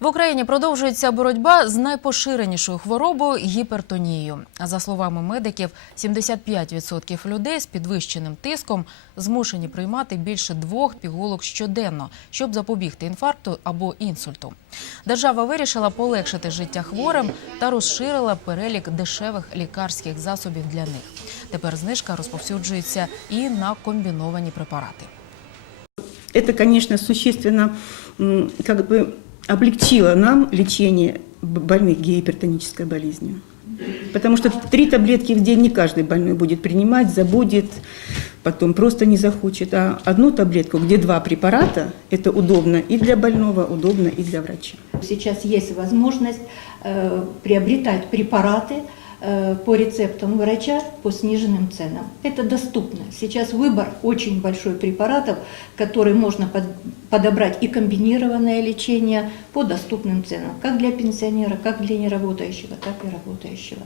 В Україні продовжується боротьба з найпоширенішою хворобою гіпертонією. За словами медиків, 75% людей з підвищеним тиском змушені приймати більше двох пігулок щоденно, щоб запобігти інфаркту або інсульту. Держава вирішила полегшити життя хворим та розширила перелік дешевих лікарських засобів для них. Тепер знижка розповсюджується і на комбіновані препарати. Это, конечно, существенно как бы облегчило нам лечение б- больных гипертонической болезнью. Потому что три таблетки в день не каждый больной будет принимать, забудет, потом просто не захочет. А одну таблетку, где два препарата, это удобно и для больного, удобно и для врача. Сейчас есть возможность э, приобретать препараты э, по рецептам врача по сниженным ценам. Это доступно. Сейчас выбор очень большой препаратов, которые можно под- подобрать и комбинированное лечение по доступным ценам, как для пенсионера, как для неработающего, так и работающего.